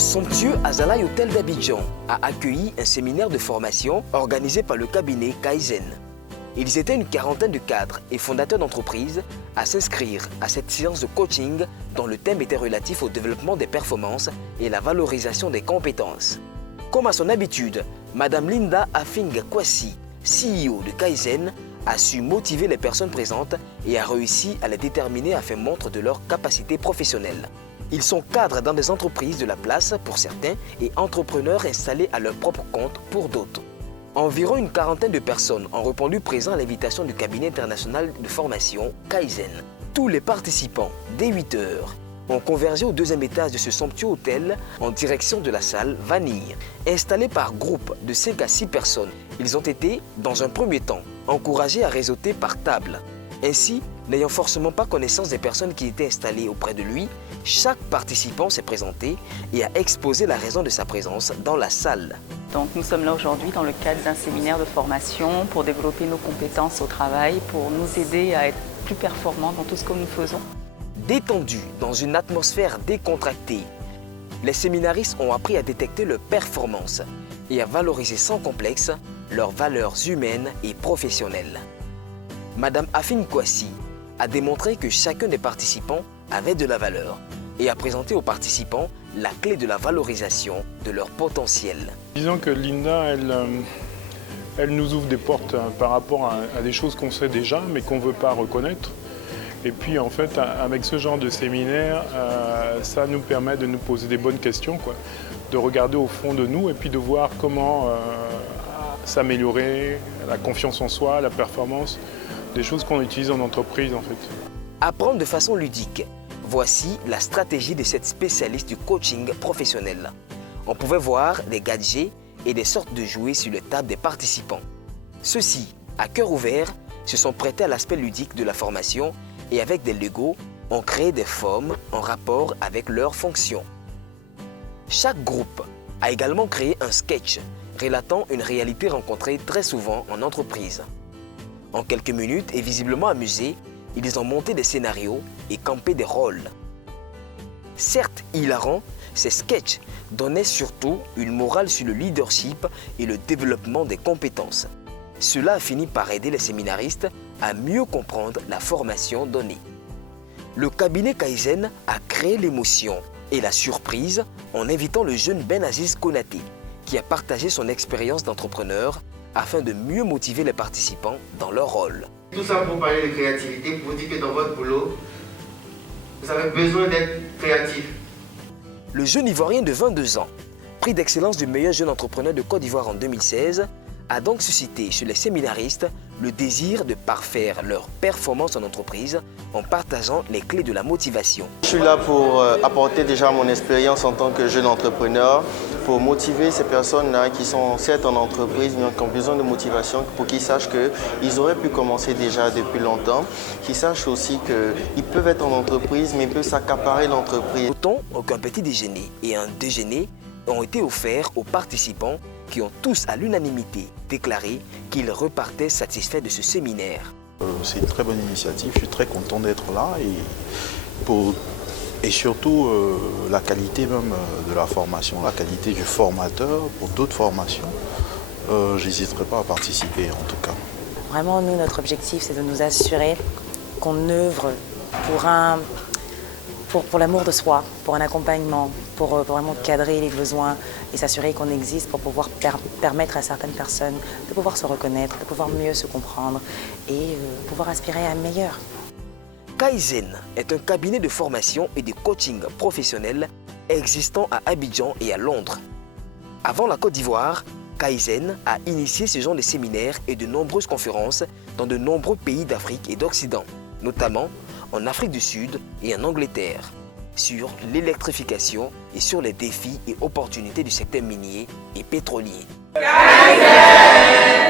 somptueux Azalai Hotel d'Abidjan a accueilli un séminaire de formation organisé par le cabinet Kaizen. Ils étaient une quarantaine de cadres et fondateurs d'entreprises à s'inscrire à cette séance de coaching dont le thème était relatif au développement des performances et la valorisation des compétences. Comme à son habitude, Madame Linda Afing Kwasi, CEO de Kaizen, a su motiver les personnes présentes et a réussi à les déterminer à faire montre de leurs capacités professionnelles. Ils sont cadres dans des entreprises de la place pour certains et entrepreneurs installés à leur propre compte pour d'autres. Environ une quarantaine de personnes ont répondu présent à l'invitation du cabinet international de formation Kaizen. Tous les participants, dès 8 heures, ont convergé au deuxième étage de ce somptueux hôtel en direction de la salle Vanille. Installés par groupe de 5 à 6 personnes, ils ont été, dans un premier temps, encouragés à réseauter par table. Ainsi, n'ayant forcément pas connaissance des personnes qui étaient installées auprès de lui, chaque participant s'est présenté et a exposé la raison de sa présence dans la salle. Donc nous sommes là aujourd'hui dans le cadre d'un séminaire de formation pour développer nos compétences au travail, pour nous aider à être plus performants dans tout ce que nous faisons. Détendus dans une atmosphère décontractée, les séminaristes ont appris à détecter leurs performances et à valoriser sans complexe leurs valeurs humaines et professionnelles. Madame Afing Kwasi a démontré que chacun des participants avait de la valeur et a présenté aux participants la clé de la valorisation de leur potentiel. Disons que Linda, elle nous ouvre des portes par rapport à des choses qu'on sait déjà mais qu'on ne veut pas reconnaître. Et puis en fait, avec ce genre de séminaire, ça nous permet de nous poser des bonnes questions, de regarder au fond de nous et puis de voir comment s'améliorer, la confiance en soi, la performance, des choses qu'on utilise en entreprise en fait. Apprendre de façon ludique. Voici la stratégie de cette spécialiste du coaching professionnel. On pouvait voir des gadgets et des sortes de jouets sur les tables des participants. Ceux-ci, à cœur ouvert, se sont prêtés à l'aspect ludique de la formation et avec des Legos, ont créé des formes en rapport avec leurs fonctions. Chaque groupe a également créé un sketch relatant une réalité rencontrée très souvent en entreprise. En quelques minutes et visiblement amusés, ils ont monté des scénarios et campé des rôles. Certes hilarants, ces sketchs donnaient surtout une morale sur le leadership et le développement des compétences. Cela a fini par aider les séminaristes à mieux comprendre la formation donnée. Le cabinet Kaizen a créé l'émotion et la surprise en invitant le jeune Benaziz Konaté, qui a partagé son expérience d'entrepreneur afin de mieux motiver les participants dans leur rôle. Tout ça pour parler de créativité, pour dire que dans votre boulot, vous avez besoin d'être créatif. Le jeune Ivoirien de 22 ans, prix d'excellence du meilleur jeune entrepreneur de Côte d'Ivoire en 2016, a donc suscité chez les séminaristes le désir de parfaire leur performance en entreprise en partageant les clés de la motivation. Je suis là pour apporter déjà mon expérience en tant que jeune entrepreneur, pour motiver ces personnes-là qui sont certes en entreprise mais qui ont besoin de motivation, pour qu'ils sachent qu'ils auraient pu commencer déjà depuis longtemps, qu'ils sachent aussi qu'ils peuvent être en entreprise mais ils peuvent s'accaparer l'entreprise. Autant qu'un petit déjeuner et un déjeuner ont été offerts aux participants qui ont tous à l'unanimité déclaré qu'ils repartaient satisfaits de ce séminaire. C'est une très bonne initiative, je suis très content d'être là et surtout la qualité même de la formation, la qualité du formateur pour d'autres formations. Je n'hésiterai pas à participer en tout cas. Vraiment, nous, notre objectif, c'est de nous assurer qu'on œuvre pour l'amour de soi, pour un accompagnement, pour vraiment cadrer les besoins et s'assurer qu'on existe pour pouvoir permettre à certaines personnes de pouvoir se reconnaître, de pouvoir mieux se comprendre et pouvoir aspirer à un meilleur. Kaizen est un cabinet de formation et de coaching professionnel existant à Abidjan et à Londres. Avant la Côte d'Ivoire, Kaizen a initié ce genre de séminaires et de nombreuses conférences dans de nombreux pays d'Afrique et d'Occident, notamment en Afrique du Sud et en Angleterre, sur l'électrification et sur les défis et opportunités du secteur minier et pétrolier. Kaizen!